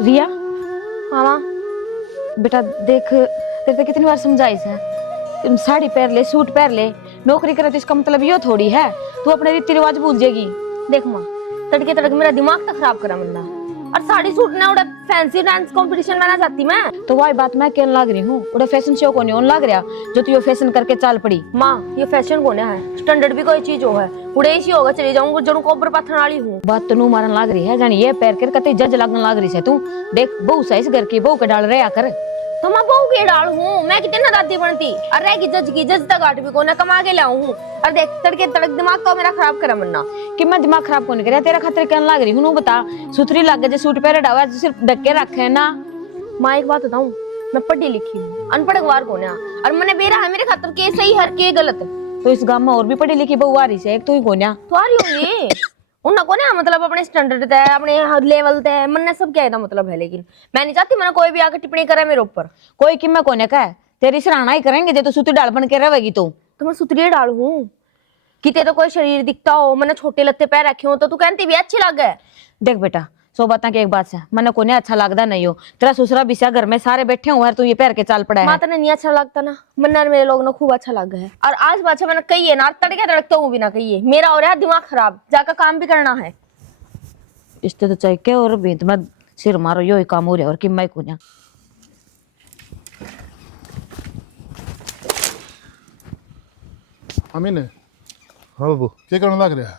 रिया, मामा बेटा देख, तेरे से कितनी बार समझाइस है, तुम साड़ी पहन ले, सूट पहन ले, नौकरी करे तो इसका मतलब यो थोड़ी है तू अपने रीति रिवाज भूल जाएगी। देख माँ, तड़के तड़के मेरा दिमाग तो खराब करा मिलना। और साड़ी सूट ना उड़ा फैंसी डांस कंपटीशन में ना जाती मैं। तो वही बात मैं कहने लग रही हूँ, उड़ा फैशन शो को नहीं होने लग रहा जो तू यो फैशन करके चाल पड़ी। माँ ये फैशन कोने है, स्टैंडर्ड भी कोई चीज हो है, उड़े इसी होगा चली जाऊंगा जरूर कोबर पत्थर वाली हूँ। बात तो नू मारन लग रही है, जानी ये पैर कर कते जज लगने लग रही है तू। देख बहू सा इस घर की बहू के डाल रहा कर। तो मैं बहू के डाल हूँ, मैं कितनी ना दादी बनती। अरे की जज तक आठ भी को ना कमा के लाऊं हूँ। और देख तड़के तड़क दिमाग को मेरा खराब करा मन्ना कि मैं दिमाग खराब कौन कर तेरा खातिर कहने लग रही हूँ। बता सुथरी लग गए सूट पहरे डावा सिर्फ ढक के रखे ना। माँ एक बात बताऊं, मैं पढ़ी लिखी हूँ, अनपढ़ गवार को ना। और मैंने बेरा है मेरे खातर के सही हर के गलत। तो इस गांव में और भी पढ़ी लिखी बहू आ रही है, एक तू ही कोन्या तो आ रही होंगी उन्हें को ना, मतलब अपने स्टैंडर्ड तय अपने लेवल तय मन सब क्या है मतलब है। लेकिन मैं नहीं चाहती मैंने कोई भी आकर टिप्पणी करे मेरे ऊपर। कोई कि मैं कोने का है, तेरी सराहना ही करेंगे जो तू सूती डाल बन के रहेगी। तो मैं सुतरी डाल हूँ कि तेरे कोई शरीर दिखता हो, मैंने छोटे लत्ते पैर रखे हो तो तू कहती भी अच्छी लग है। देख बेटा सो बात की एक बात है, मैंने कोने अच्छा लगता नहीं हो, तेरा ससुरा बिसा घर में सारे बैठे हुए तू ये पैर के चाल पड़ा है। माता ने नहीं अच्छा लगता ना, मन्ना मेरे लोग ने खूब अच्छा लग है। और आज बात मैंने कही है ना, तड़के तड़कता हूँ भी ना कही मेरा हो रहा है दिमाग खराब, जाकर काम भी करना है। इससे तो चाहिए के और भी मैं सिर मारो यो ही काम हो रहा और कि मैं कोन्या। अमीन हाँ बाबू क्या करने लग रहा है?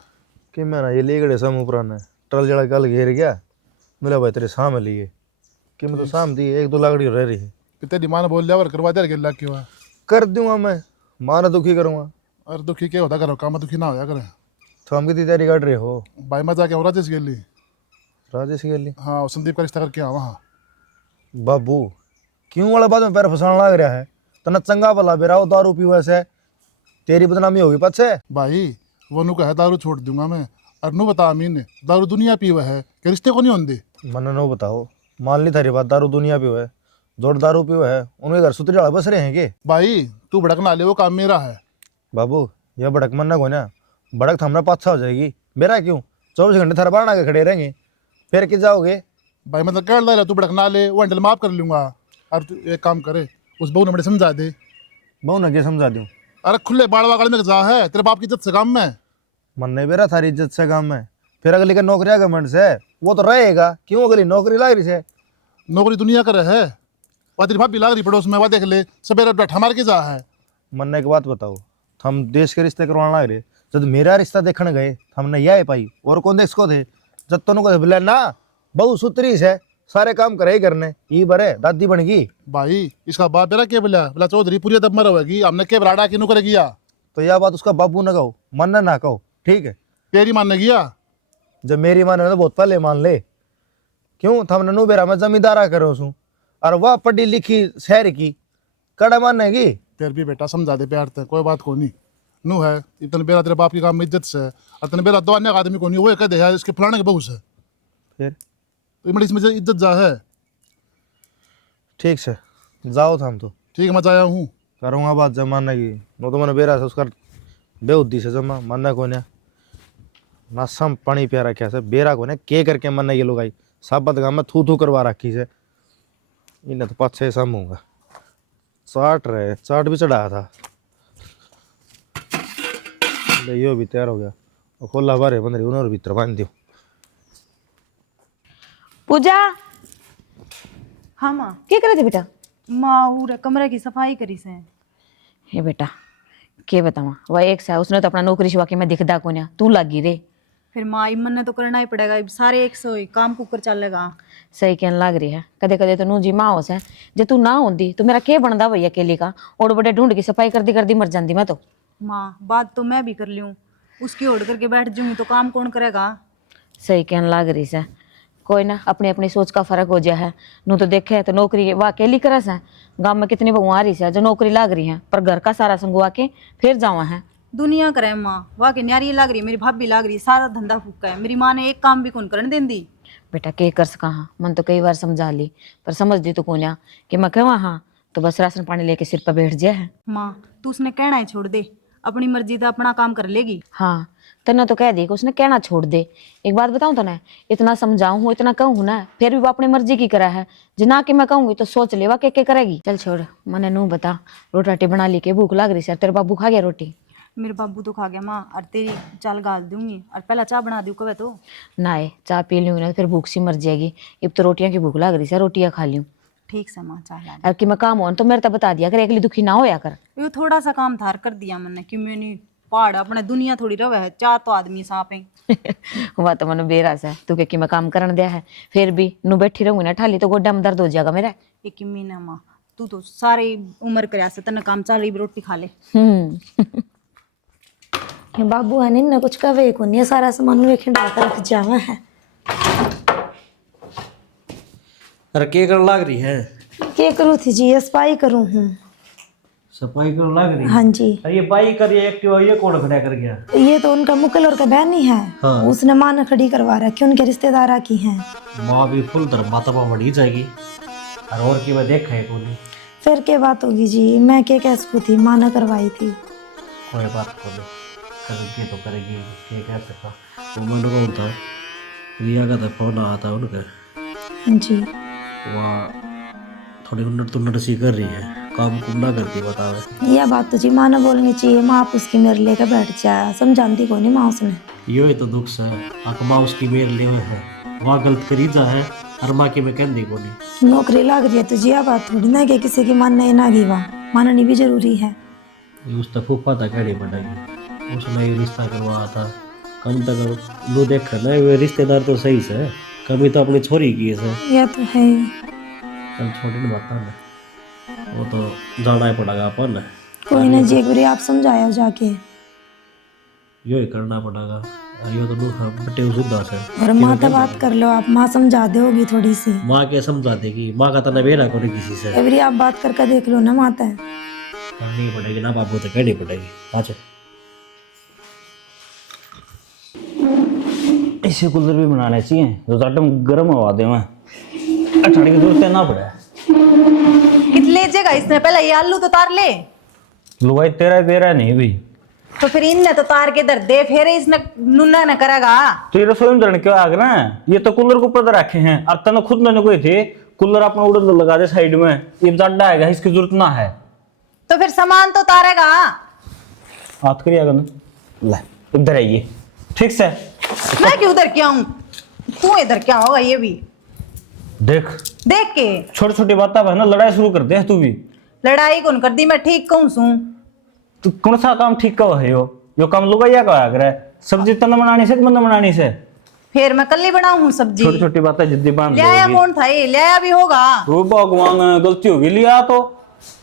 कि मैं ना ये ले गए समूह पुराना ट्रल जड़ा कल घेर गया मिला भाई तेरे सामने लिए कि मैं तो साम दी एक दो लाकड़ी रह रही है कि तेरी माँ ने बोल लिया और करवा दे गिल्ला क्यों है? कर दूंगा मैं माना दुखी करूंगा। और दुखी क्या होता करो, काम दुखी ना होया करे। तो हम कितनी तैयारी कर रहे हो? भाई मैं जाके राजेश गेली। राजेश गेली? हाँ संदीप का रिश्ता करके वहाँ। बाबू क्यों वाला बात में पैर फंसाने लग रहा है? तना चंगा भला बेरा हो दारू पी वैसे तेरी बदनामी होगी पछे। भाई वो नु कहे दारू छोड़ दूंगा मैं, और नु बता अमीन दारू दुनिया पीवा है कि रिश्ते को नहीं होंगे। मन नो बताओ मान ली थारी बात दारू दुनिया पी है जोड़ दारू पी है उनके घर सुतरी वाला बस रहे हैं के? भाई तू भड़क ना ले, वो काम मेरा है। बाबू यह भड़क मन ना को ना भड़क हमारा पाछा हो जाएगी मेरा क्यों 24 घंटे थारा बाढ़ के खड़े रहेंगे फिर कि जाओगे? भाई मतलब कह रहा तू भड़क ना ले, वो हैंडल माफ कर लूंगा। और तू एक काम करे उस बहू ने बड़े समझा दे। बहू ना क्या समझा दूँ? अरे खुले बाड़ वागड़ में जा है, तेरे बाप की इज्जत से काम में। मन नहीं बेरा थारी इज्जत से काम में फिर अगली का नौकरी गवर्नमेंट से वो तो रहेगा क्यों अगली नौकरी लाग रही है? नौकरी दुनिया कर है, वह तेरी भाभी लाग रही पड़ोस में, वह देख ले सवेरे बैठा मार के जा है। मन एक बात बताओ हम देश के रिश्ते करवाना लग रहे जब मेरा रिश्ता देखने गए हमने यह पाई और कौन देश को थे जब तनु को बोले ना बहु सुतरी से सारे काम करे ही करने ये बरे दादी बन गई। भाई इसका बाप बेरा के बोला बोला चौधरी पूरी दब मर होगी, हमने के बराड़ा किनू करे गया। तो यह बात उसका बाबू न कहो मन ना कहो ठीक है? तेरी मानने गया जब मेरी मान तो बहुत पहले मान ले क्यों थम नू बेरा मैं जमींदारा करो सू और वह पढ़ी लिखी शहर की कड़ा मानेगी। तेरे भी बेटा समझा दे प्यार ते, कोई बात को नहीं नू है इतने बेरा तेरे बाप की काम में इज्जत से और तेरे बेरा दो अन्य आदमी को नहीं, वो कह दे है इसके फलाने के बहू से फिर तो इमड़ी इसमें इज्जत जा है। ठीक से जाओ थम तो ठीक है मैं आया हूँ। करूँगा बात जब मानने की नो तो मैंने बेरा से उसका बेउद्दी से जमा मानना को ना सम पानी पिया रखा से बेरा को के करके मन ये लोग आई साबत गाँव में थू थू करवा रखी से इन्हें तो 5-6 सम होगा चाट रहे चाट भी चढ़ाया था यो भी तैयार हो गया और खोला बारे बंद रही उन्होंने भीतर बांध दियो। पूजा हाँ माँ। क्या करे थे बेटा? माँ और कमरे की सफाई करी से। हे बेटा के बतावा वह एक सा उसने तो अपना नौकरी शिवा के मैं दिखदा कोन्या तू लगी रे। फिर माँ मन ने तो करना ही पड़ेगा, सारे एक सौ काम कुकर चलेगा। सही कहने लग रही है, कदे कदे तो नू जी माँ हो से जे तू ना होंदी तो मेरा के बनदा भई अकेली का, और बड़े ढूंढ की सफाई करदी मर जाती मैं तो। माँ बात तो मैं भी कर लूँ, उसकी ओढ़ करके बैठ जाऊंगी तो काम कौन करेगा? सही कहने लग रही से, कोई ना अपनी अपनी सोच का फर्क हो गया है। नू तो देखे तो नौकरी वह अकेली करस है, गाँव में कितनी बहु आ रही है जो नौकरी लाग रही है पर घर का सारा संगवा के फिर जावा है। दुनिया करे माँ, वाह की न्यारी लाग रही, मेरी भाभी लाग रही, सारा धंधा फूका है, मेरी माँ ने एक काम भी कौन करने देंदी। बेटा के कर सका हाँ, मन तो कई बार समझा ली पर समझ दी तो कोन्या कि मैं कहवा हाँ तो बस राशन पानी लेके सिर पर बैठ जाए है। माँ तू उसने कहना ही छोड़ दे, अपनी मर्जी का अपना काम कर लेगी। हाँ तना तो कह दी कि उसने कहना छोड़ दे। एक बात बताऊं तो ना, इतना समझाऊं हूं, इतना कहूं ना, फिर भी वो अपनी मर्जी की करा है। जिना कि मैं कहूंगी तो सोच लेवा के करेगी। चल छोड़, मने नू बता, रोटी राटी बना ली के भूख लाग रही सर, तेरे बाबू खा गया रोटी? मेरे बाबू तो खा गया माँ, और तेरी चाल गाल दूंगी और पहला चाय बना दूँ कब तो। ना चाय पी लूंगी ना फिर भूख सी मर जाएगी। अब तो रोटियां की भूख लाग रही सर, रोटियां खा लूं। ठीक से माँ चाय ला अब कि मैं काम हो तो मेरे तो बता दिया कर, अगली दुखी ना होया कर। ये थोड़ा सा काम थार कर दिया मैंने कि मैंने पहाड़ अपने दुनिया थोड़ी रवे है, चार तो आदमी साफ है। वह तो मन बेरास है तू कि मैं काम करन दिया है, फिर भी नू बैठी रहूंगी ना ठाली तो गोड्डा में दर्द हो जाएगा मेरा। एक महीना माँ तू तो सारी उम्र कर तने काम चाल रही रोटी खा ले। बाबू है ना कुछ कवे को नहीं, सारा सामान वे खिंडा कर रख जावा है। अरे के कर लाग रही है? क्या करूँ थी जी, सफाई करूँ हूँ। सफाई कर लाग रही? हाँ जी। अरे ये बाइक कर ये एक्टिवा ये कौन खड़ा कर गया? ये तो उनका मुकल और का बहन ही है। हाँ। उसने माँ ने खड़ी करवा रखी, उनके रिश्तेदार की हैं। माँ भी फुल धर्म माता पा बढ़ी जाएगी और की मैं देखा है कोई फिर क्या बात होगी जी, मैं क्या कह सकूँ थी, माँ ने करवाई थी। कोई बात को करेगी तो करेगी, क्या कह सकता। वो मैंने कौन था रिया का था फोन आया था उनका। हाँ जी। वहाँ थोड़ी उन्नत तुन्नत सी कर रही है, काम कुम ना करती बतावे। यह बात तो जी माँ ने बोलनी चाहिए, माँ आप उसकी मेरे लेकर बैठ जाए, समझाती को नहीं माँ उसने। यो ही तो दुख से अकमा उसकी मेर ले है, वहाँ गलत करी जा है और माँ की मैं कह दी को नहीं। नौकरी लाग रही है तो जी बात थोड़ी ना कि किसी की मानना ना गी, वहाँ माननी भी जरूरी है। उस तक फूफा था कड़ी पड़ेगी, उसने ये रिश्ता करवाया था। कम तक लो देख ना वे रिश्तेदार तो सही से, कभी तो अपनी छोरी की है। यह तो है। चल छोटी नहीं बात ना, वो तो जाना ही पड़ेगा अपन। कोई ना जी, एक बारी आप समझाया जाके। यो ही करना पड़ेगा, यो तो बटे सुधा से। और माँ तो बात कर लो आप, माँ समझा दोगी थोड़ी सी। माँ के समझा देगी, माँ का तो नबेरा करो किसी से। एवरी आप बात करके देख लो ना माता। करनी पड़ेगी ना बाबू, तो कहनी पड़ेगी। अच्छा ऐसे कूलर भी बनाने चाहिए जो जाटम गर्म हवा दे, मैं ठंड की जरूरत ना पड़े। कितने जगह इसने पहले ये आलू तो तार ले। लुगाई तेरा बेरा नहीं भाई, तो फिर इनने तो तार के दर दे, फिर इसने नुन्ना न करेगा। तो ये रसोई में क्यों आग ना, ये तो कूलर को ऊपर रखे हैं और तने खुद मैंने कोई थे कूलर अपना उड़न लगा दे साइड में, ये जाडा आएगा, इसकी जरूरत ना है। तो फिर सामान तो तारेगा। हाथ करिएगा ना, ले इधर आइए ठीक से। मैं क्यों उधर क्या हूँ, तू इधर क्या होगा ये भी देख देख के। छोटी छोटी बातें है ना लड़ाई शुरू कर दे तू भी। लड़ाई कौन कर दी, मैं ठीक कहूँ सू। तू कौन सा काम ठीक का है यो काम लुगाइया का आग रहा है। सब्जी तना बनानी से बंदा बनानी से, फिर मैं कल ही बनाऊँ सब्जी। छोटी छोटी बातें जिद्दी बांध ले आया देगी। कौन था ये, ले आया भी होगा। ओ भगवान गलती होगी, लिया तो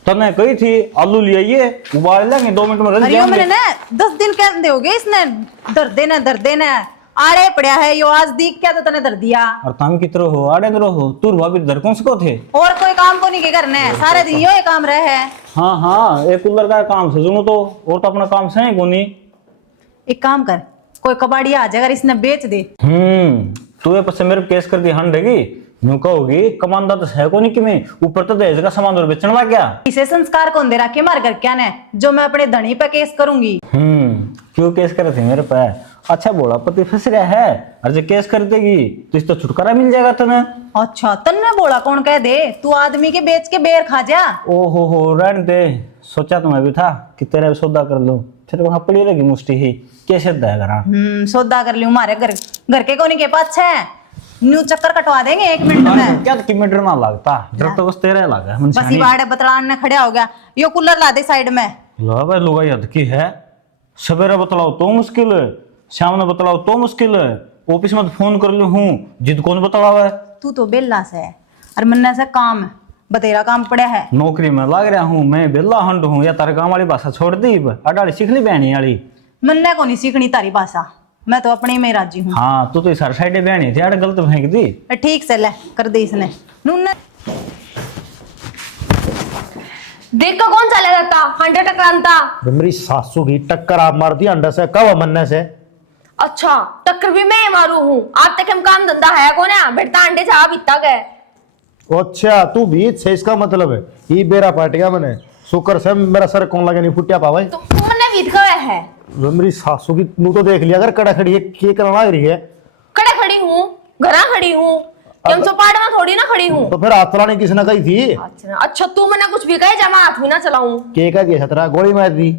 तने कही थी आलू ले आइए उबाल लेंगे 2 मिनट में रख अरे यो मैंने जाएंगे। ना 10 दिन कहते होगे इसने दर देना आड़े पड़ा है यो, आज दीख क्या तो तने दर दिया। और ताम की तरह हो आड़े तरह हो तू भाभी दर कौन सको थे। और कोई काम को नहीं के करने है, सारे दिन यो ही काम रहे है। हाँ एक कूलर का काम से सुनो तो, और तो अपना काम से को नहीं। एक काम कर, कोई कबाड़ी आ जाएगा इसने बेच दे। तू ये पस मेरे केस कर दी हंडेगी, यूं कहोगी कमांदा तो है को नहीं कि मैं ऊपर तो दहेज का सामान और बेचने लग गया। इसे संस्कार कौन दे रखे मार कर क्या ने, जो मैं अपने धनी पे केस करूंगी। क्यों केस करे थे मेरे पे? अच्छा बोला पति फंस गया है, और जो केस कर देगी तो इस तो छुटकारा मिल जाएगा तुम्हें। अच्छा तन्ने बोला कौन कह दे, तू आदमी के बेच के बेर खा जा। ओहो हो रहने दे, सोचा तो मैं भी था कि तेरा भी सौदा कर लूं, फिर वहां पड़ी रहेगी मुष्टि ही कैसे देगा। सौदा कर लियो, मारे घर के कोनी के पास है न्यू चक्कर कटवा देंगे 1 मिनट में। क्या किलोमीटर ना लगता, जब तो बस तेरा ही लगा है। बस बाड़े बतलान ने खड़ा हो गया, यो कूलर ला दे साइड में। लो भाई लुगाई हद की है, सवेरे बतलाओ तो मुश्किल है, शाम में बतलाओ तो मुश्किल है, ऑफिस में तो फोन कर लू हूँ जिद कौन बतलावा है। तू तो बेला से है और मन्ना से काम है, बतेरा काम पड़ा है। नौकरी में लग रहा हूँ मैं, बेला हंड हूँ, या तारे गाँव वाली भाषा छोड़ दी, अडाड़ी सीख ली बहनी वाली। मन्ना को नहीं सीखनी तारी भाषा, मैं तो अपने में राजी हूँ। हाँ तू तो इस साइड बहनी थी, अड़ गलत फेंक दी। ठीक से ले कर दे इसने नून। देख का कौन चला जाता हंडे टकराता। मेरी सासू की टक्कर आप मार दी अंडा से, कब मन्ने से। अच्छा टक्कर भी मैं मारू हूँ, आज तक हम काम धंधा है कौन है, बेटा अंडे से आप इतना गए। अच्छा तू बीच से, इसका मतलब है ये बेरा पाट गया मैंने, शुक्र से मेरा सर कौन लगे नहीं फुटिया पावे। तो कौन ने बीत गया है, मेरी सासू की नू तो देख लिया अगर कड़ा खड़ी है के करना लग रही है। कड़े खड़ी हूँ, घरा खड़ी हूँ, हम चौपाट में थोड़ी ना खड़ी हूँ। तो फिर हाथ चलाने किसने कही थी? अच्छा तू मैंने कुछ भी कहे जमा हाथ भी ना चलाऊं। के का दिया छतरा गोली मार दी?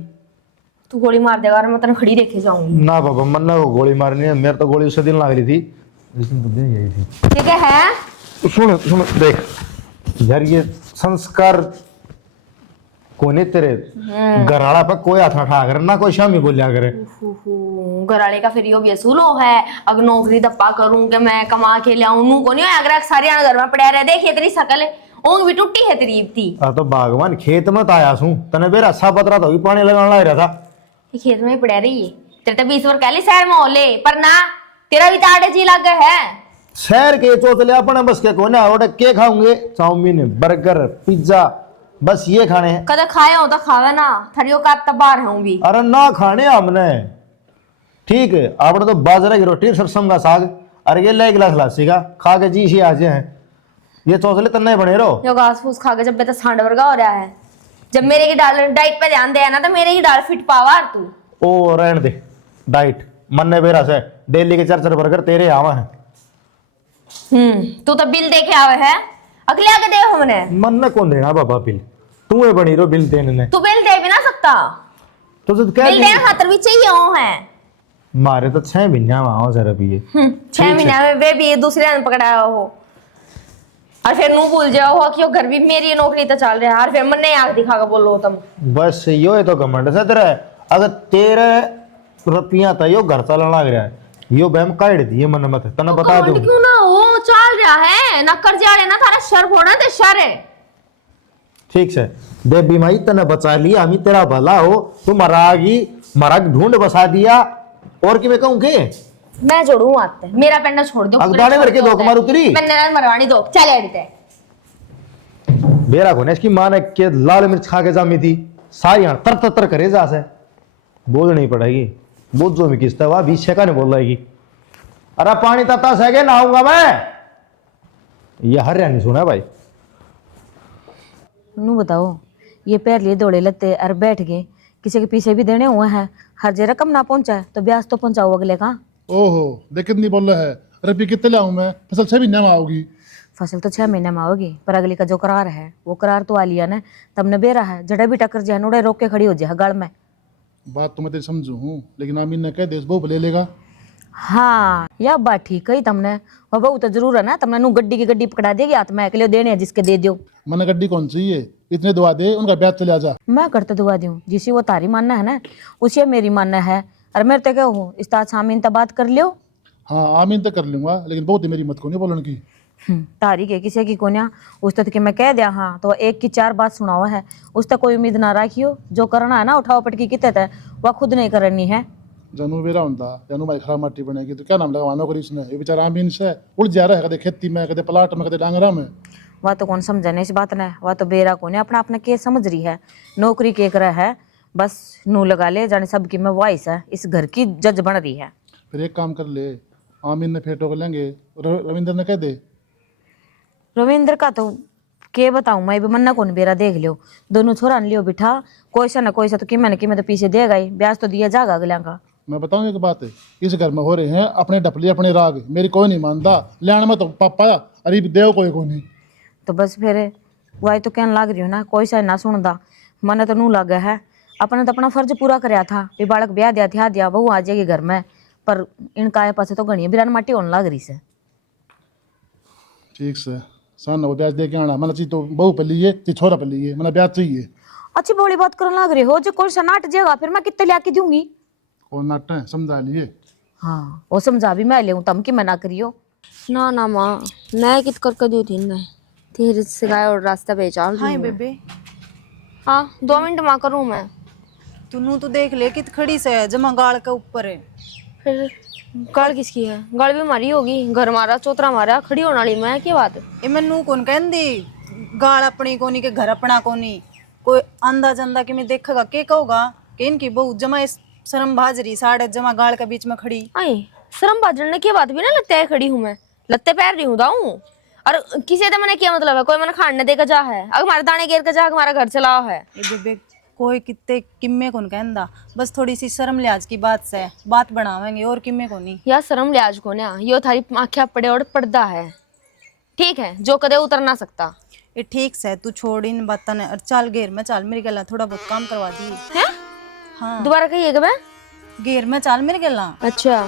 तू गोली मार देगा और मैं तेरे खड़ी देखे जाऊंगी। ना बाबा मन्ना को गोली मारनी है, मेरे तो गोली उस दिन लग रही थी जिस दिन तुमने यही थी। ठीक है सुन सुन देख यार, ये संस्कार कोने तेरे घराड़ा पर कोई हाथ उठा कर ना कोई शामी बोलिया करे। घराले का फिर यो भी असूल हो है, अगर नौकरी दप्पा करूं कि मैं कमा के लियाऊं नू को नहीं अगर सारे घर में पड़ा रहे। देखिए तेरी शकल ओंग भी टूटी है तेरी इब्ती। तो बागवान खेत में आया सू तने बेरा सा पतरा तो भी पानी लगाने लग रहा था। ये खेत में ही पड़ा रही है तेरे तो 20 बार कहली शहर में होले पर ना तेरा भी ताड़े जी लग गए है। शहर के चोतले अपने बस के कोने और के खाऊंगे चाउमीन बर्गर पिज्जा बस ये खाने हैं। कदा खाए हो तो खावे ना थरियो का तबार हूं भी। अरे ना खाने हमने ठीक है आपने तो बाजरे की रोटी सरसों का साग अरे ये ले गिलास लासी का खा के जी सी आज हैं। ये चौसले तन्ने बने रहो जो घास फूस खा के जब तो सांड वर्गा हो रहा है। जब मेरे की डाइट पे ध्यान दे ना तो मेरे ही डाल फिट पावा तू। ओ रहने दे डाइट मन्ने बेरा से डेली के 4-4 बर्गर तेरे आवा है। तू तो बिल दे के आवे है अगले आके दे हमने। मन्ने कौन देना बाबा बिल तू है बनी रो बिल देने ने। तू बिल दे भी ना सकता तो क्या बिल देना खातर भी चाहिए हो है। मारे तो 6 महीना वहां सर अभी ये 6 महीने में वे भी दूसरे ने पकड़ाया हो और फिर नू भूल जाओ हो कि वो घर भी मेरी नौकरी तो चल रहा है और फिर मन ने आंख दिखा के बोलो तुम। बस यो है तो घमंड से तेरा अगर 13 रुपया था यो घर चलने लग रहा है यो बहम काट दिए मन मत तना बता दूं क्यों ना हो चल रहा है ना कर जा रहे ना थारा शर फोड़ा ते शर है। ठीक से देवी माई तने बचा लिया हमी तेरा भला हो तू मरागी मराग ढूंढ बसा दिया और कि मैं कहूं के मैं जोड़ू आते मेरा पेंडा छोड़ दो अगदाने मेरे के दो कुमार उतरी मैंने मरवानी दो चल अड़ते बेरा कोने इसकी मां ने के लाल मिर्च खा के जामी थी सारी तर तर तर करे जा से बोल नहीं पड़ेगी बोझ जो में किस्ता हुआ 20 का नहीं बोल रहेगी। अरे पानी तता सगे ना आऊंगा मैं ये हरिया नहीं सुना भाई। नू बताओ ये पैर लिए दौड़े लगते और बैठ गए किसी के पीछे भी देने हुए हैं हर जे रकम ना पहुंचा तो ब्याज तो पहुंचाओ अगले का। ओहो देख कितनी बोल रहा है। रबी कितने लाऊं मैं फसल 6 महीने में आओगी। फसल तो 6 महीने में आओगी पर अगली का जो करार है वो करार तो आ लिया ना तमने बेरा है जड़े भी टक्कर जाए नोड़े रोक के खड़ी हो जाए गड़ में। बात तो मैं तेरी समझू हूँ लेकिन आमीन ने कह दे बहु ले लेगा। हाँ यह बात ठीक है तमने वो बहू तो जरूर है ना तमने नू गड्डी की गड्डी पकड़ा देगी हाथ में अकेले देने हैं जिसके दे दो। मैंने गड्डी कौन चाहिए इतने दुआ दे उनका ब्याज चले आ जा। मैं करते दुआ दूँ जिसे वो तारी मानना है ना उसे मेरी मानना है और मेरे तो क्या हूँ इस ताज सामीन तो बात कर लियो। हाँ आमीन तो कर लूंगा लेकिन बहुत ही मेरी मत को नहीं बोलने की। तारी के किसी की कोन्या उस तक कि मैं कह दिया हाँ तो एक की 4 बात सुनावा है उस तक कोई उम्मीद ना रखियो जो करना है ना उठाओ पटकी कितने है वह खुद नहीं करनी है। जानू मेरा होता जानू भाई खराब माटी बनेगी तो क्या नाम लगवाना करी इसने ये बेचारा आमीन से उड़ जा रहा है कदे खेती में कदे प्लाट में कदे डांगरा में। वह तो कौन समझने इस बात ने वह तो बेरा को अपना अपना के समझ रही है नौकरी के कर है बस नू लगा ले जाने सबकी मैं वॉइस है इस घर की जज बन रही है। फिर एक काम कर ले आमीन ने फेटो कर लेंगे रविंद्र ने कह दे। रविंद्र का तो के बताऊं मैं भी मन्ना कौन बेरा देख लियो दोनों छोरा ने लियो बिठा कोई सा ना कोई सा तो कि मैंने तो पीछे देगा ही ब्याज तो दिया जाएगा अगला का। मैं बताऊँ एक बात है इस घर में हो रहे हैं अपने डपली अपने राग मेरी कोई नहीं मानता लेने में तो पापा अरे देव कोई को नहीं। तो बस फिर वही तो कहने लग रही हूँ ना कोई सा ना सुनता मन तो नू लगा है अपने तो अपना फर्ज पूरा कराया था भी बालक ब्याह दिया था दिया बहू आ जाएगी घर में पर इनका आए पास तो गणी बिरान माटी होने लग रही से। ठीक से सन वो ब्याज दे के आना मैंने चीज तो बहू पे लिए ती छोरा पे लिए मैंने ब्याज चाहिए। अच्छी बड़ी बात करने लग रही हो जो कोई सा नाट जाएगा फिर मैं कितने लिया के दूंगी। और नाट है समझा लिए। हाँ वो समझा भी मैं ले तम की मना करियो ना ना माँ मैं कित कर दी थी मैं तेरे सिखाए और रास्ता पहचान हाँ बेबे हाँ 2 मिनट माँ करूँ मैं तू तो देख ले कित खड़ी से है जमा गाड़ के ऊपर है। फिर गाड़ किसकी है गाड़ भी हमारी होगी घर मारा चौतरा मारा खड़ी होने वाली मैं क्या बात है। ए मैनू कौन कहंदी गाड़ अपनी कोनी के घर अपना कोनी कोई आंदा जंदा कि मैं देखेगा के कहूगा कि इनकी बहू जमा इस शर्म भाजरी साढ़े जमा गाड़ के बीच में खड़ी आई शर्म भाजने की बात भी ना लगता है खड़ी हूँ मैं लत्ते पैर रही हूँ दाऊँ और किसी तो मैंने क्या मतलब है कोई मैंने खाने देकर जा है अगर हमारे दाने घेर कर जा हमारा घर चलाओ है। ए बेबे कोई कितने किम्मे कौन कहंदा, बस थोड़ी सी शर्म लिहाज की बात से बात बनावेंगे और किम्मे को नहीं। या शर्म लिहाज को ना, यो थारी आँखें पड़े और पर्दा है, ठीक है, जो कदे उतर ना सकता। ये ठीक से तू छोड़ इन बातों ने और चल घेर में चल, मेरी गल्ला थोड़ा बहुत काम करवा दी है। हाँ दोबारा कहिएगा मैं। घेर में चल मेरी गल्ला। अच्छा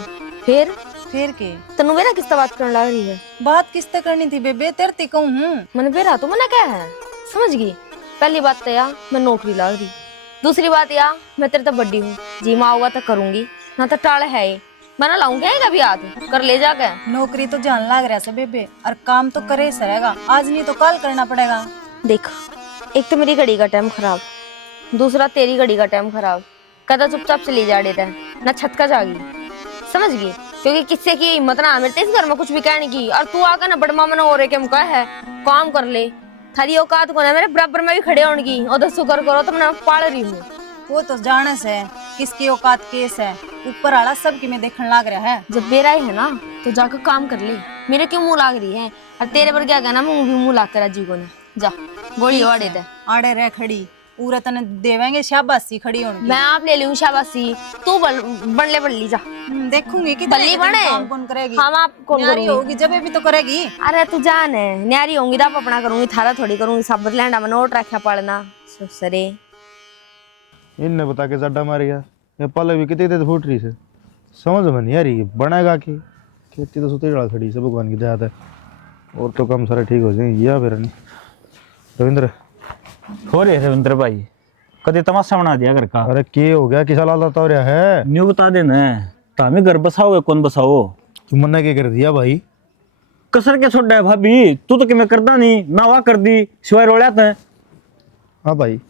फिर के तनु मेरा किससे बात करने लग रही है? बात किससे करनी थी बेबे, तेरे ते कहूँ हूँ। मैंने बेरा तो मना क्या है, समझ गई। पहली बात तो यार मैं नौकरी लग रही, दूसरी बात यार मैं तेरे तो बड्डी हूँ, जी माँ होगा तो करूंगी, ना तो टाल है ये। मैं ना लाऊंगा कभी हाथ कर ले जाके। नौकरी तो जान लग रहा है बेबे, और काम तो करे से रहेगा, आज नहीं तो कल करना पड़ेगा। देख, एक तो मेरी घड़ी का टाइम खराब, दूसरा तेरी घड़ी का टाइम खराब। कदा चुपचाप से ले जा देता है ना, छत का जागी, समझ गई? क्योंकि किससे की हिम्मत ना मिलती इस घर में कुछ भी कहने की। और तू आकर ना बड़मा मन हो रहे के मुका है, काम कर ले, थारी औकात को ना मेरे बराबर में भी खड़े होने की। और तो शुक्र करो तो मैं पाल रही हूँ। वो तो जाने से किसकी औकात केस है, ऊपर आला सब की मैं देखने लग रहा है। जब बेरा ही है ना तो जाकर काम कर ले, मेरे क्यों मुंह लाग रही है? और तेरे पर क्या कहना, मुंह भी मुंह लाग कर जी को ना जा गोली वाड़े दे। आड़े रह खड़ी, पूरा तने देवेंगे शाबाशी खड़ी होने की। मैं आप ले लूं शाबाशी, तू बनले बल्ली जा। देखूंगी कि बल्ली बने काम कौन करेगी। हम आप कौन न्यारी करूंगी? होगी जब भी तो करेगी। अरे तू जान है, न्यारी होंगी तो आप अपना करूंगी, थारा थोड़ी करूंगी। साबत लैंडा में नोट रखा पड़ना सरे। इनने बता के जड्डा मार गया, ये पल भी कितनी देर फूट रही से, समझ में नहीं आ रही बनाएगा कि खेती तो सुती डाल खड़ी से, भगवान की दया है। और तो कम सारे ठीक हो जाएंगे या फिर नहीं। रविंद्र हो रहे रविंद्र भाई, कदे तमाशा बना दिया घर का। अरे के हो गया, किसा लाल हो रहा है? न्यू बता देना, तो हमें घर बसाओ कौन बसाओ? तुमने क्या कर दिया भाई? कसर के छोड़ा है भाभी, तू तो कि मैं करता नहीं ना, वाह कर दी सिवाय रोड़िया था। हाँ भाई,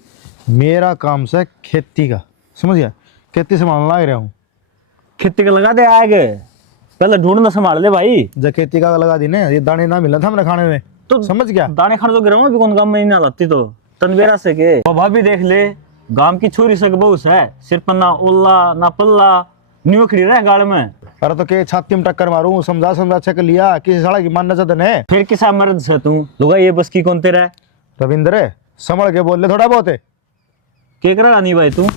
मेरा काम से खेती का, समझ गया, खेती संभालने लग रहा हूँ। खेती का लगा दे आगे, पहले ढूंढना संभाल ले भाई। जब खेती का लगा दी ना, ये दाने ना मिला था हमने खाने में, तो समझ गया। दाने खाने तो गिरा भी कौन काम में नहीं लाती तो तनवेरा से के। और भाभी देख ले, गांव की छोरी सक बहुत है, सिर पर ना ओला ना पल्ला, न्यू खड़ी रहे गाड़ में। अरे तो के छाती में टक्कर मारूं, समझा समझा चेक लिया, किसी साला की मानना चाहते ने। फिर किसा मर्द से तू लुगा, ये बस की कौन तेरा है? रविंद्र संभल के बोल ले थोड़ा बहुत है। क्या करा रानी भाई तू?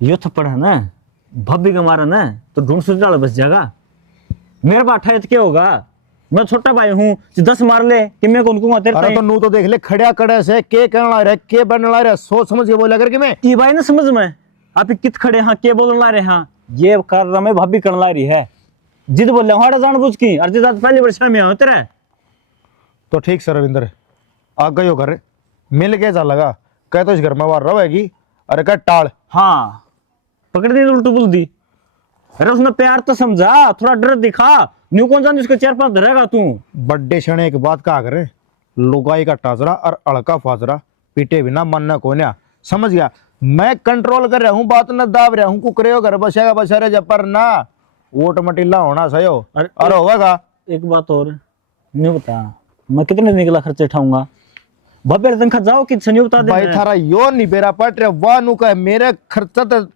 यो थप्पड़ है ना भाभी का मारा ना, तो ढूंढ सुझ डाल बस जाएगा। मेरे पास 28 क्या होगा, मैं छोटा भाई हूँ, 10 मार ले कि मैं कौन को तेरे। अरे तो नू तो देख ले, खड़िया कड़े से के कहने ला रहे, के बनने ला रहे, सोच समझ के बोला करके। मैं ये भाई ना समझ में आप कित खड़े हाँ, के बोलने ला रहे हाँ, ये कर रहा मैं भाभी करने ला रही है, जिद बोल रहा हूँ जान बुझ की। और जिद पहली वर्षा में होते रहे तो ठीक से रविंद्र आ गई हो घर, मिल के जा लगा, कह तो इस घर में बाहर रहेगी। अरे कह टाल, हाँ पकड़ दी उल्टू बुल दी। अरे उसने प्यार तो समझा, थोड़ा डर दिखा, न्यू कौन जान इसको 4-5 धरेगा तू। बड्डे क्षण एक बात कहा करे, लुगाई का टाजरा और अड़का फाजरा पीटे बिना मनना को ना, समझ गया। मैं कंट्रोल कर रहा हूँ, बात न दाब रहा हूँ, कुकरे हो घर बसेगा बसेरे जब पर ना वोट मटिला होना सही हो। अरे होगा एक बात और नहीं बता, मैं कितने निकला खर्चे उठाऊंगा? भब्बे तनखा जाओ कि नहीं बता दे भाई, थारा यो नहीं बेरा पट रहा, वाह नु कहे मेरे खर्चा तो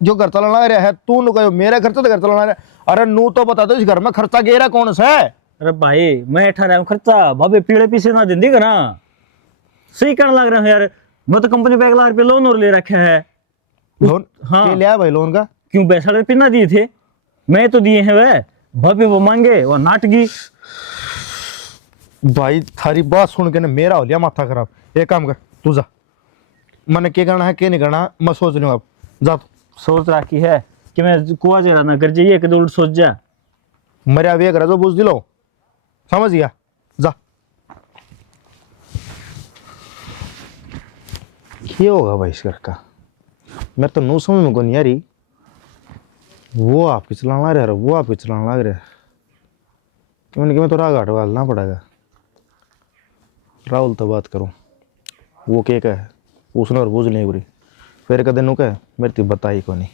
जो घर चलाना रहा है, तू नु कहो मेरे खर्चा तो घर चलाना रहा। अरे नू तो बता दो इस घर में खर्चा गेरा कौन सा है? अरे भाई मैं ठा रहा हूँ खर्चा, भाभी पीड़े पीछे ना दिन करा, सही करने लग रहे हो यार। मैं तो कंपनी पे 1 लाख रुपये लोन और ले रखे है। लोन? हाँ। के लिया भाई लोन का? क्यों 62 रुपये ना दिए थे? मैं तो दिए हैं वे, भाभी वो मांगे वो नाटगी। भाई थारी बात सुन के ना मेरा हो लिया माथा खराब। एक काम कर, तू जा, मैंने क्या करना है क्या नहीं करना मैं सोच लूंगा, अब जा तू। सोच रखी है कि मैं कुआ जरा ना कर जाइए कि उल्ट सोच जा। मेरे अब ये कर, बुझ दिलो, समझ गया, जा। क्या होगा भाई इस घर का, मैं तो नू समझ में को नहीं यारी। वो आप चलाना रहा, वो आप चलाना लग रहा, कि मैं तो राग घाट डालना पड़ेगा। राहुल तो बात करूँ, वो क्या कहे उसने और बुझ नहीं बुरी, फिर कदे नू कहे मेरे तो बताई को नहीं।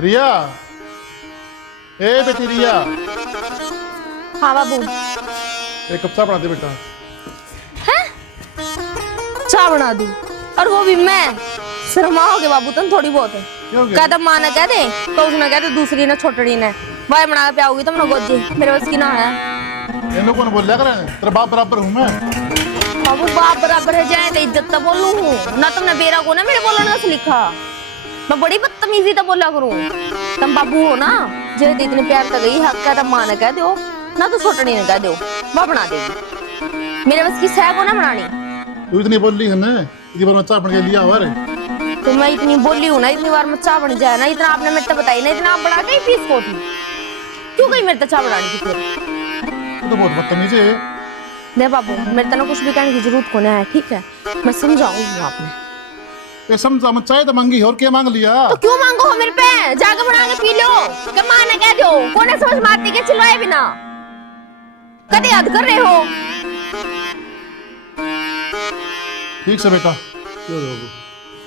रिया, ए बेटी रिया, हाँ बाबू, एक कप चाय बना दे बेटा। चाय बना दूं? और वो भी मैं? शर्माओगे बाबू तुम थोड़ी बहुत। क्यों क्या? कहता माँ ने कह दे तो उसने कह दे दूसरी ने छोटड़ी ने, भाई बना के पियाओगी तुम लोग गोजी, मेरे बस की ना है। ये लोग कौन बोल लिया करे तेरा बाप बराबर हूँ मैं। बाबू बाप बराबर है जाए तो इज्जत तो बोलू हूँ ना, तुमने बेरा को ना मेरे बोलने से लिखा। मैं बड़ी बदतमीजी तो बोला करूँ। तुम बाबू हो ना, जे तो इतने प्यार तो गई हक का तब माँ ने कह दो ना, तो छोटनी ने कह दो वह बना देगी। मेरे बस की सह को ना बनानी। तू इतनी बोल रही है ना, इतनी बार बच्चा बन के लिया हुआ रे। तो मैं इतनी बोली हूँ ना, इतनी बार मैं चाय बन जाए ना, इतना आपने मेरे को बताई ना, इतना आप बना के फीस को थी क्यों गई मेरे तो चाय बनाने की फिर? तू तो बहुत बदतमीज है। नहीं बाबू, मेरे तो ना कुछ भी कहने की जरूरत को नहीं है, ठीक है? मैं समझाऊंगी आपने। ये समझा मत, चाहे तो मांगी और क्या मांग लिया। तो क्यों मांगो हो मेरे पे? जाके बना के पी लो। क्या माँ ने कह दो कोने समझ मारती के चिल्लाए बिना। कदे याद कर रहे हो? ठीक से बेटा।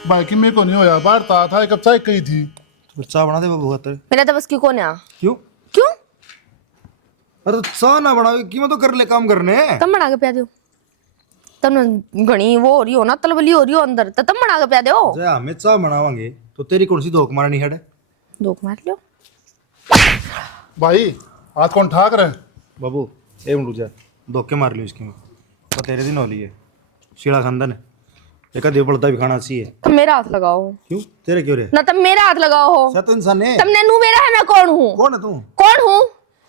भाई की मेरे को नहीं होया, बाहर था एक कप चाय कही थी। तो चाय बना दे बाबू खातर। मेरा तो बस की कौन है? क्यों? क्यों? अरे तो चाय ना बना की मैं तो कर ले काम करने। तुम बना के पिया दो। तुम घनी वो हो रही हो ना, तलबली हो रही हो अंदर, तो तुम बना के पिया दो। जे हमें चाय बनावांगे तो तेरी कौन सी धोख मारनी है? धोख मार लो। भाई हाथ कौन ठाक रहे? बाबू एक मिनट रुक जा, धोखे मार लियो इसकी मैं तो तेरे दिन हो लिए शीला खानदान है, एक आधे पड़ता भी खाना चाहिए। तुम मेरा हाथ लगाओ। क्यों तेरे क्यों रे? ना तुम मेरा हाथ लगाओ हो। सत इंसान है। तुमने नू मेरा है, मैं कौन हूँ? कौन है तू? कौन हूँ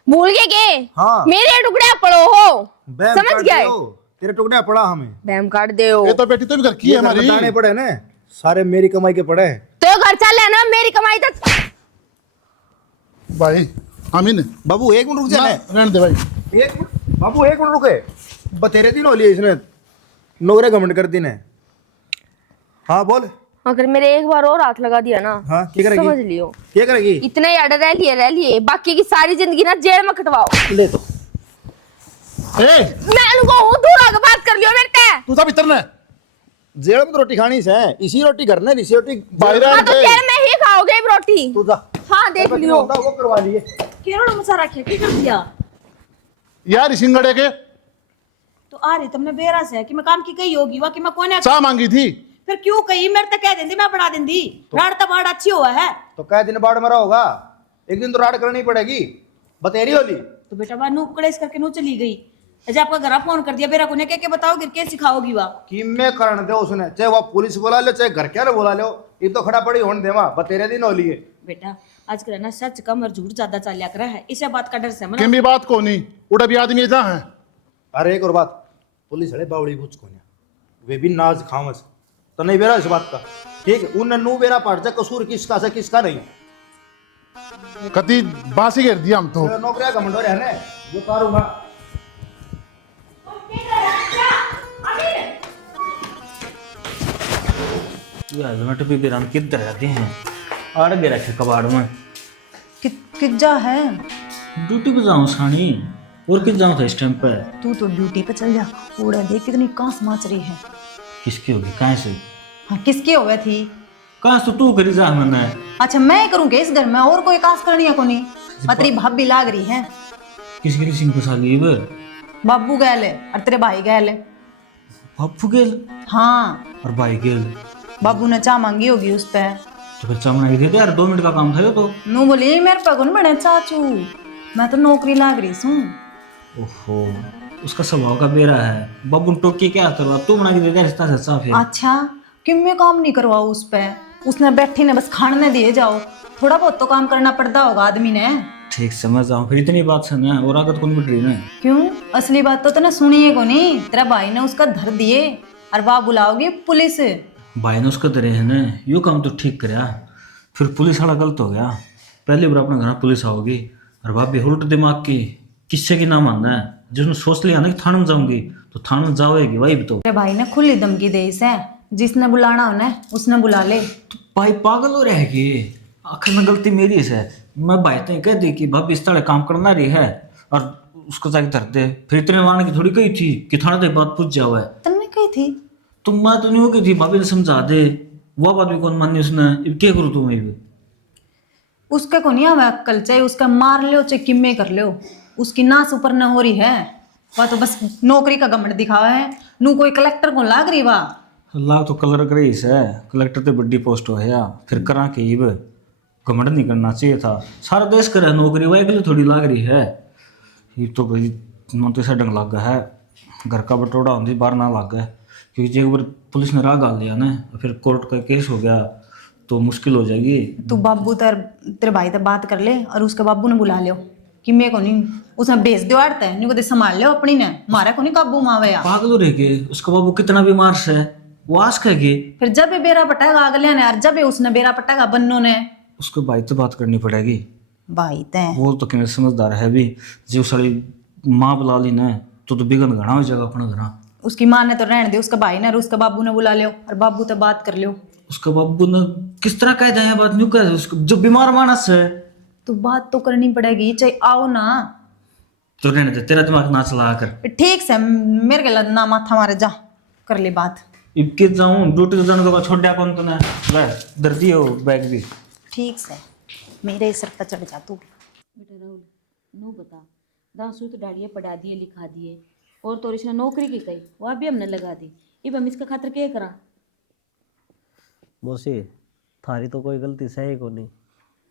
भूल गए के? हाँ। मेरे टुकड़े पड़ो हो, बैम समझ काट गए? दियो, तेरे टुकड़े पड़ा हमें। बैम काट दे हो। ये तो बेटी तो भी घर की है हमारी। दाने पड़े ना सारे मेरी कमाई के पड़े। तो घर चल है ना, मेरी कमाई तो। भाई आमीन। बाबू एक मिनट रुक जा। रहने दे भाई। एक मिनट बाबू, एक मिनट रुके। बतेरे दिन हो लिए इसने नौकरे घमंड कर दी ने। हाँ बोल। अगर मेरे एक बार और हाथ लगा दिया ना, हाँ क्या करेगी? समझ लियो क्या करेगी? इतने याद रह लिए बाकी की सारी जिंदगी ना जेल में कटवाओ। ले तो ए मैं उनको हूँ, दूर आके बात कर लियो मेरे से। तू सब इतना जेल में तो रोटी खानी से, इसी रोटी घर ने इसी रोटी बाहर हाँ रहने तो दे। जेल में ही खाओगे रोटी। तू जा। हाँ देख लियो। वो करवा लिए। केरल मचा रखे की कर दिया। यार सिंगड़े के तो आ रही तुमने बेरा से कि मैं काम की कही होगी वा कि मैं कोने चाय मांगी थी। फिर क्यों कही? मेरे तक कह देंदी, मैं बना देंदी। राड़ तो बाड़ अच्छी हुआ है। तो कै दिन बाढ़ मरा होगा, एक दिन तो राड़ करनी पड़ेगी। बतेरी होली तो बेटा वह नू कलेश करके नू चली गई। जब आपका घर फोन कर दिया बेरा को ने के बताओ गिर के सिखाओगी वा कि मैं करण दे उसने, चाहे वो पुलिस बुला लो चाहे घर क्या बुला लो, ये तो खड़ा पड़ी होने देवा। बतेरे दिन होली है बेटा। आजकल ना सच कम और झूठ ज्यादा चलिया करा है, इसे बात का डर से मना। किम भी बात को नहीं, उड़ा भी आदमी जहाँ है। अरे एक और बात, पुलिस अड़े बावड़ी पूछ को वे भी नाज खामस तो नहीं बेरा इस बात का, ठीक है? उन नू बेरा पाट जा कसूर किसका से किसका नहीं। कति बासी घेर दिया हम तो। नौकरिया घमंड है ना वो करूंगा। यार जोमेटो पे भी राम किधर जाते हैं? आड़ के रखे कबाड़ में। किज्जा है। ड्यूटी पे जाऊँ सानी, और किस जाऊँ था इस टाइम पे? तू तो ड्यूटी पे चल जा। उड़ा देख कितनी कांस माच रही है। किसकी होगी? कहाँ से? हाँ किसकी हो गई थी? कहाँ से तू करी जा मैंने? अच्छा मैं करूँगी इस घर में, और कोई कांस करनी है कोनी? तेरी भाभी लाग रही है। किसके लिए सिंह को साली है? बाबू गैल है और तेरे भाई गैल है। बापू गेल हाँ और भाई गेल। बाबू ने चाह मांगी होगी उस पे। तो फिर चावना ही दे दे यार, 2 मिनट का काम था ये तो। नू बोली मेरे पे कौन बने चाचू, मैं तो नौकरी लाग रही हूँ। ओहो, उसका स्वभाव का बेरा है। बाबू ने टोक के क्या करवा, तू बना के दे दे रिश्ता सच्चा फिर। अच्छा क्यों मैं काम नहीं करवाऊँ उस पे? उसने बैठी ने बस खाने दिए जाओ, थोड़ा बहुत तो काम करना पड़ता होगा आदमी ने। ठीक समझ जाऊँ, फिर इतनी बात से ना और आगत कौन बिट रही ना। क्यों? असली बात तो तूने सुनी है को नहीं? तेरा भाई ने उसका धर दिए और वह बुलाओगी पुलिस। भाई ने उसका दरे है ना, यो काम तो ठीक करया, फिर पुलिस वाला गलत हो गया। पहली बार अपने घर पुलिस आओगी और भाभी उल्ट दिमाग की, किससे की ना मानना है। जिसने सोच लिया ना कि थाने में जाऊंगी तो थाने में जाओगी वही भी तो। तेरे भाई ने खुली धमकी दी से, जिसने बुलाना उन्हें उसने बुला ले। तो भाई पागल हो रहेगी, आखिर में गलती मेरी है। मैं भाई तो कह दी कि भाभी इस तरह काम करना रही है और उसको जाके धर दे, फिर इतने मारने की थोड़ी कही थी कि थाने तक बात पूछ जाओ है। तुमने कही थी? तुम मैं तो नहीं हो गई थी, भाभी ने समझा दे, वो बात भी कौन मानी उसने। अब क्या करूँ तुम्हें भी? उसके को नहीं आवे अक्कल, चाहे उसका मार लो चाहे किम्मे कर लो, उसकी नास ऊपर न हो रही है। वह तो बस नौकरी का घमंड दिखावा है। नू कोई कलेक्टर को लाग रही वाह। लाग तो कलर करे है, कलेक्टर तो बड़ी पोस्ट हो या फिर करा के ही घमंड नहीं करना चाहिए था। सारा देश करे नौकरी, वही के लिए थोड़ी लाग रही है। ये तो भाई मन तो ऐसा डंग लग गया है, घर का बटोड़ा होती बाहर ना लग गया, क्योंकि जो एक बार पुलिस ने राह गाल दिया ना, फिर कोर्ट का केस हो गया तो मुश्किल हो जाएगी। तू बाबू तेरे भाई से बात कर ले और उसके बाबू ने बुला लियो कि मैं को नहीं उसने भेज दियो आड़ता है, नहीं को संभाल लियो अपनी ने, मारा को नहीं काबू मावे या। पागल हो रहे के, उसका बाबू कितना बीमार से है, वो आस कहेगी। फिर जब ये बेरा पटाएगा अगले ने, और जब ये उसने बेरा पटाएगा बन्नो ने। उसके भाई से बात करनी पड़ेगी, भाई ते वो तो क्या समझदार है भी, जो सारी माँ बुला ली ना तो बिगन घना हो जाएगा अपना घर। उसकी माँ ने तो रहने दे, उसके भाई ने और उसके बाबू ने बुला लियो और बाबू तो बात कर लियो। उसका बाबू ने किस तरह कह दिया बात, न्यू कह उसको जो बीमार मानस है। तो बात तो करनी पड़ेगी, चाहे आओ ना। तो रहने दे, तेरा दिमाग ना चला कर। ठीक से मेरे के ना माथा मारे, जा कर ले बात। इबके जाऊं ड्यूटी तो जाने के बाद छोड़ दिया कौन तूने, ले दर्दी हो बैग भी। ठीक से मेरे सर पर चढ़ जा तू। बेटा राहुल, नो बता, दांसू तो डालिए पढ़ा दिए लिखा दिए, और तो इसने नौकरी की कही वह भी हमने लगा दी, अब हम इसका खातर क्या करा। मौसी थारी तो कोई गलती से ही को नहीं,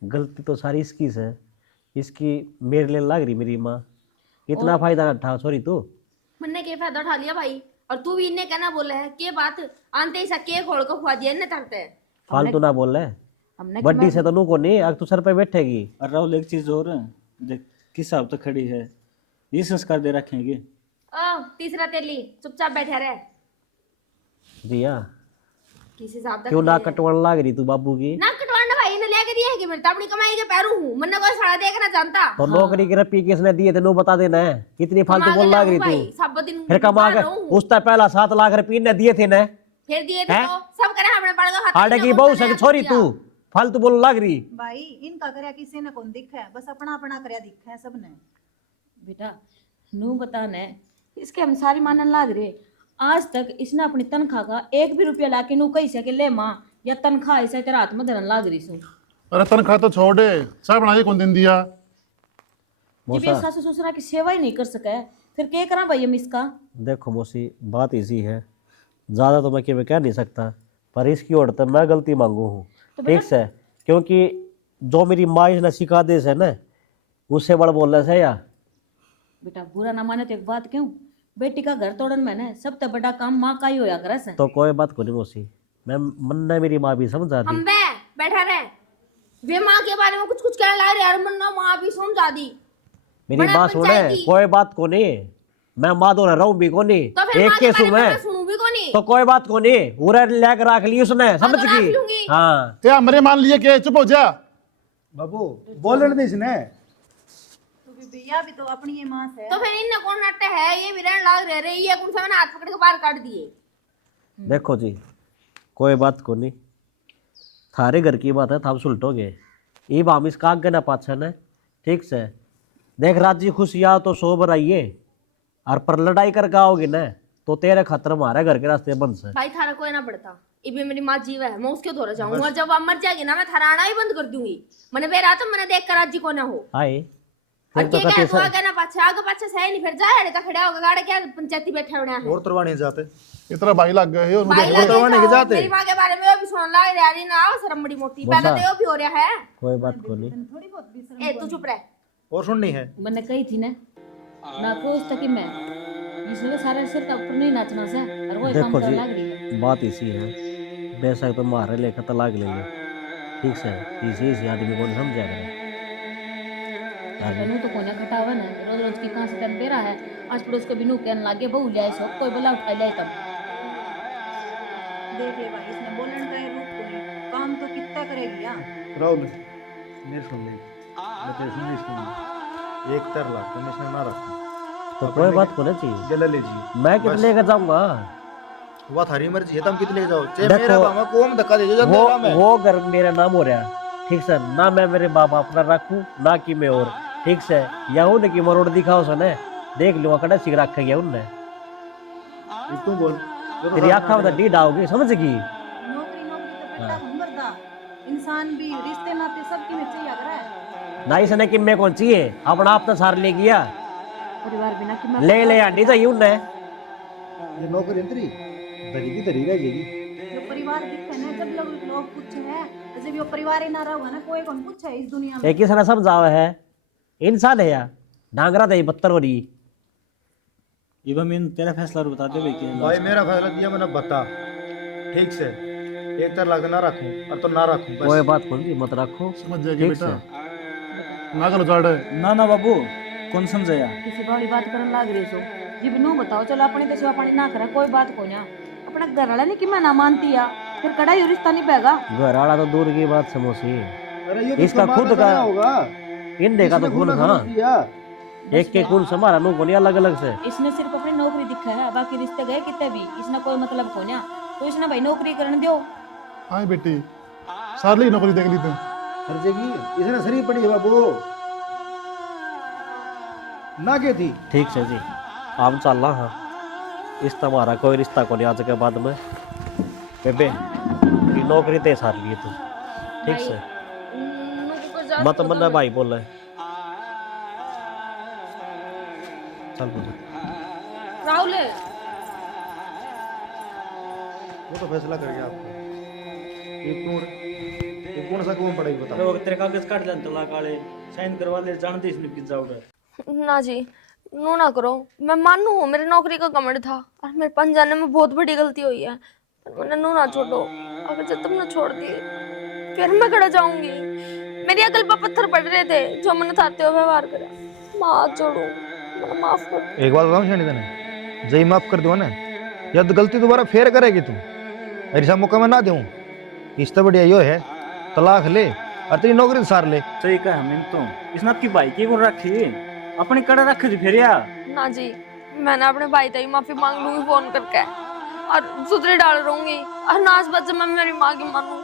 गलती तो सारी इसकी से, इसकी मेरे लिए लग रही मेरी माँ, इतना फायदा ना उठा सॉरी तू। मैंने क्या फायदा उठा लिया भाई, और तू भी इन्हें कहना बोला है के बात आंते ही सा के खोल को खुआ दिया इन्हें तरते है। फालतू ना बोल रहे, हमने बड्डी से तो नू को नहीं, अब तू सर पे बैठेगी। और राहुल एक चीज और है, देख किस हिसाब तक खड़ी है, ये संस्कार दे रखेंगे। ओ तीसरा तेली चुपचाप बैठे रहे, जिया किस हिसाब तक क्यों ना कटवाने लग रही तू बाबू की। ना कटवाना भाई ने लेके दिया है कि मैं तो अपनी कमाई के पैरू हूँ, मैंने कोई साड़ा देखना जानता। तो नौकरी के रुपये किसने दिए थे नो बता देना है, कितनी फालतू बोल लग रही भाई तू। सब दिन फिर कमा के उसका पहला 7 लाख रुपये ने दिए थे ना, फिर दिए थे तो सब करे हमने पड़ गया आड़े की बहू से छोरी तू फालतू बोल लग रही। भाई इनका करया किसी ने कौन दिखा है, बस अपना अपना करया दिखा है सबने। बेटा नू बता ने, इसके हम सारी मानन लाग रहे, आज तक इसने अपनी तनख्वाह का 1 भी रुपया लाके नू कही सके ले माँ या तनख्वाह ऐसा तेरा हाथ में धरन लाग रही सू। अरे तनख्वाह तो छोड़े, चाय बनाई कौन दिन दिया। जब ये सासू ससुरा की सेवा ही नहीं कर सके फिर क्या करा भाई हम इसका। देखो मौसी बात इसी है, ज़्यादा तो मैं कह नहीं सकता, पर इसकी ओर तो मैं गलती मांगू हूँ ठीक से, क्योंकि जो मेरी माँ इसने सिखा दे से ना उससे बड़ा बोलने से या। बेटा बुरा ना माने तो एक बात क्यों, बेटी का घर तोड़न में ना सबसे बड़ा काम माँ का ही होया करे से। तो कोई बात को नहीं मौसी, मैं मन ने मेरी माँ भी समझा दी। हम बैठा रहे वे माँ के बारे में कुछ कुछ कहने लग रहे यार, मन्ना माँ भी समझा दी। मेरी बात सुने, कोई बात को नहीं, मैं माँ दो रहूं भी को नहीं, तो फिर एक माँ के के बारे में सुने मैं सुनूं भी को नहीं। तो कोई बात को नहीं, पूरा लेकर रख ली उसने, समझ तो रख गई। लूंगी। हाँ क्या मरे मान लिए के चुप हो जा। बाबू बोलने दे इसने। भैया भी तो अपनी ये माँ से। तो फिर इनने कौन नाट्य है, ये भी रहने लाग रहे ये कौन सा मैंने हाथ पकड़ के बाहर काट दिए। देखो जी कोई बात को नहीं, थारे घर की बात है थाप सुलटोगे, ये हम इसका आगे ना पाछन है ठीक से। देख राजी खुशियाँ तो सोबर आइए, और पर लड़ाई कर गाओगे ना तो तेरे खतर हमारे घर के रास्ते बंद से। भाई थारा कोई ना पड़ता, इबे मेरी माँ जीव है, मैं उसके धोरे जाऊंगा, जब आप मर जाएगी ना मैं थारा आना ही बंद कर दूंगी। मैंने बेरा तो मैंने देख कर राजी को ना हो। आए और फिर तो क्या कते कहना हुआ कहना पाछे आगे पाछे सही नहीं, फिर जाए का खड़ा होगा गाड़ी क्या पंचायती बैठा होना है। और तरवाने जाते इतना भाई लग गए हो भाई मुझे। लगे के जाते मेरी माँ के बारे में भी सुन ला यार, ना आओ शर्म बड़ी मोटी पहले तो ये भी हो रहा है। कोई बात को नहीं, ए तू चुप रह। और सुननी है मैंने कही थी ना कोस तक कि मैं इसने तो सारे सिर का ऊपर नहीं नाचना से, और वो काम देखो करने लग रही है। जी बात इसी है, बेशक तो मारे लेकर तलाक ले ले ठीक से, इसी आदमी को नहीं समझा करे। बनू तो कोने खटावा ना रोज रोज की कहां से तन दे रहा है, आज पड़ोस को बिनू कहने लागे बहू ले सो कोई बोला उठा ले तब। देखे भाई इसने बोलन का रूप कोई काम तो कितना करेगी यार। राहुल मेरे सुन ले, मैं तेरे सुन नहीं सुन, 1 लाख कमीशन ना रखूं तो कोई बात को नहीं चाहिए, गले लीजिए। मैं कितने लेकर जाऊंगा वह थारी मर्जी है, तुम कितने ले जाओ, चाहे देखो, मेरा बाबा को हम धक्का दे जो तेरा मैं। वो घर मेरा नाम हो रहा ठीक से, ना मैं मेरे बाप अपना रखूं ना कि मैं और ठीक से, या उन्हें कि मरोड़ दिखाओ सने देख लो कड़ा सिग रखा गया उनने, तू बोल तेरी आँखा में डी डाओगी समझ गई। नौकरी नौकरी तो बेटा हुनरदा इंसान भी रिश्ते नाते सबकी में चाहिए अगर है ना इसने कि मैं कौन चाहिए, अपना आप तो सार ले गया परिवार बिना कि मैं ले आंटी तो ही उनने ये नौकरी अंतरी दरी की दरी रह जाएगी। जो परिवार दिखे ना, जब लोग पूछे हैं जब वो परिवार ही ना रहोगा ना कोई कौन पूछे इस दुनिया में। एक किसने समझावा है, इंसान है या डांगरा दे बत्तर हो रही ये बा मैंने तेरा फैसला बता दे भाई कि भाई मेरा फैसला दिया मैंने बता ठीक से 1 लाख ना रखूं और तो ना रखूं कोई बस। बात को नहीं मत रखो समझ जाएगी ठीक बेटा से ना करो जाड़े ना ना बाबू कौन समझाया किसी बड़ी बात करने लाग रही सो जिब नू बताओ चलो अपनी तो सेवा पानी ना करा कोई बात को ना अपना घर वाला नहीं कि मैं ना मानती या फिर कड़ा रिश्ता नहीं पैगा। घर वाला तो दूर की बात समोसी अरे ये इसका खुद का होगा इंडे का तो खून था एक के खून से हमारा मुंह को नहीं अलग अलग से इसने सिर्फ अपनी नौकरी दिखा है बाकी रिश्ते गए कितने भी इसने कोई मतलब को ना तो इसने भाई नौकरी करने दो। हाँ बेटी सारी नौकरी देख ली तुम हर जगह इसने शरीर पड़ी है बाबू ना के थी ठीक से जी हम चल रहा हाँ इस तुम्हारा कोई रिश्ता को नहीं आज के बाद में बेबे ये नौकरी ते सार लिए तू ठीक से मत मन्ना भाई बोल रहे चल बोल राहुल वो तो फैसला कर गया आपको ये कौन सा कौन पड़ेगी बताओ अरे तेरे कागज काट लेन तलाक वाले साइन करवा ले जानते इसने पिज्जा ऑर्डर ना जी नो ना करो मैं मानू मेरी नौकरी का घमंड था और मेरे पास जाने में बहुत बड़ी गलती हुई है पर मैंने नो ना छोड़ो अगर जब तुमने छोड़ दिए फिर मैं कड़ा जाऊंगी मेरी अकल पर पत्थर पड़ रहे थे जो मैंने थाते हुए व्यवहार करा माफ छोड़ो मैं माफ कर एक बात बताऊं शानी तने जई माफ कर दो ना या तो गलती दोबारा फेर करेगी तू ऐसा मौका मैं ना दूं इस तो बढ़िया यो है तलाक ले और तेरी नौकरी सार ले सही कहा मैंने तो इसने आपकी भाई की को रखी अपनी कड़ा रख दी फिर या ना जी मैंने अपने भाई से माफी मांग लूंगी फोन करके और सुधरे डाल रहूंगी और नाच बच मैं मेरी माँ की मानू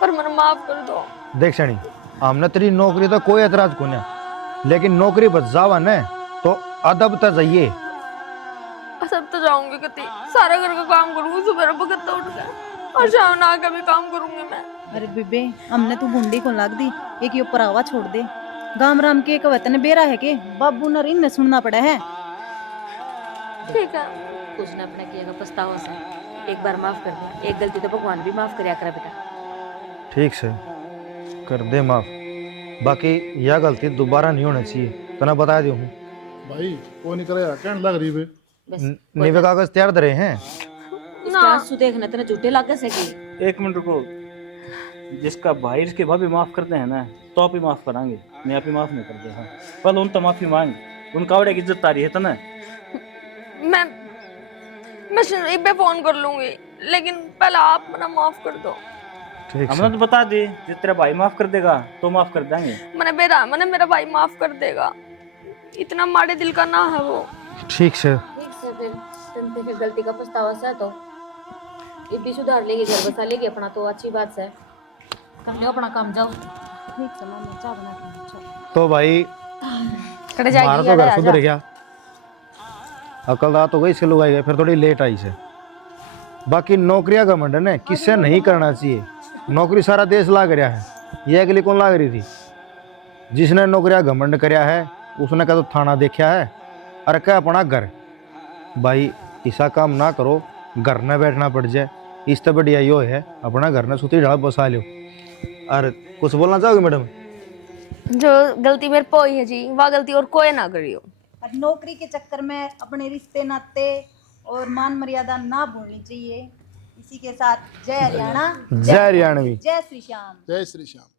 पर मैंने माफ कर दो। देख शानी हमने तेरी नौकरी तो कोई एतराज को ना लेकिन नौकरी बच जावा न तो अदब तक जाइए सब तो जाऊंगी कति सारा घर का काम करूंगी सुबह वक्त उठ के और शाम ना का भी काम करूंगी मैं। अरे बेबे हमने तू गुंडी को लाग दी एक ये परावा छोड़ दे गाम राम के एक वतन बेरा है के बाबू नर इन सुनना पड़ा है। ठीक है कुछ ना अपना किया का पछतावा से एक बार माफ कर दिया एक गलती तो भगवान भी माफ करया करा बेटा। ठीक से कर दे माफ बाकी यह गलती दोबारा नहीं होनी चाहिए तो ना बता दी हूँ भाई वो नहीं करेगा कहने लग रही बे नीवे कागज तैयार धरे हैं उसके आंसू देखने तेरे झूठे लागे से की। एक मिनट रुको जिसका भाई इसके भाभी माफ करते हैं ना तो आप ही माफ करांगे मैं आप ही माफ नहीं करते हाँ पहले उन तो माफी मांग उन कावड़े की इज्जत तारी है तो ना मैं शरीफ पे फोन कर लूंगी लेकिन पहले आप मना माफ कर दो। ठीक हमने तो बता दी जिस तेरा भाई माफ कर देगा तो माफ कर देंगे मैंने मेरा भाई माफ कर देगा इतना माड़े दिल का ना है वो। ठीक से ठीक से फिर तुम फिर गलती का पछतावा से तो ये भी सुधार लेगी घर बसा लेगी अपना तो अच्छी बात है कर लो अपना काम जाओ। ठीक से मामा चाय बना के तो भाई कट हमारा तो घर सुधर गया अकल रात हो गई इसके लोग आए फिर थोड़ी लेट आई से बाकी नौकरियां का मंडन है किससे नहीं करना चाहिए नौकरी सारा देश लाग रहा है ये अगली कौन लाग रही थी जिसने नौकरियां घमंड करया है उसने का तो थाना देखा है अरे क्या अपना घर भाई ऐसा काम ना करो घर न बैठना पड़ जाए इस तो बढ़िया यो है अपना घर न सुती ढाल बसा लो। अरे कुछ बोलना चाहोगे मैडम? जो गलती मेरे पे हुई है जी वह गलती और कोई ना करियो। और नौकरी के चक्कर में अपने रिश्ते नाते और मान मर्यादा ना भूलनी चाहिए। इसी के साथ जय हरियाणा जय हरियाणवी जय श्री श्याम। जय श्री श्याम।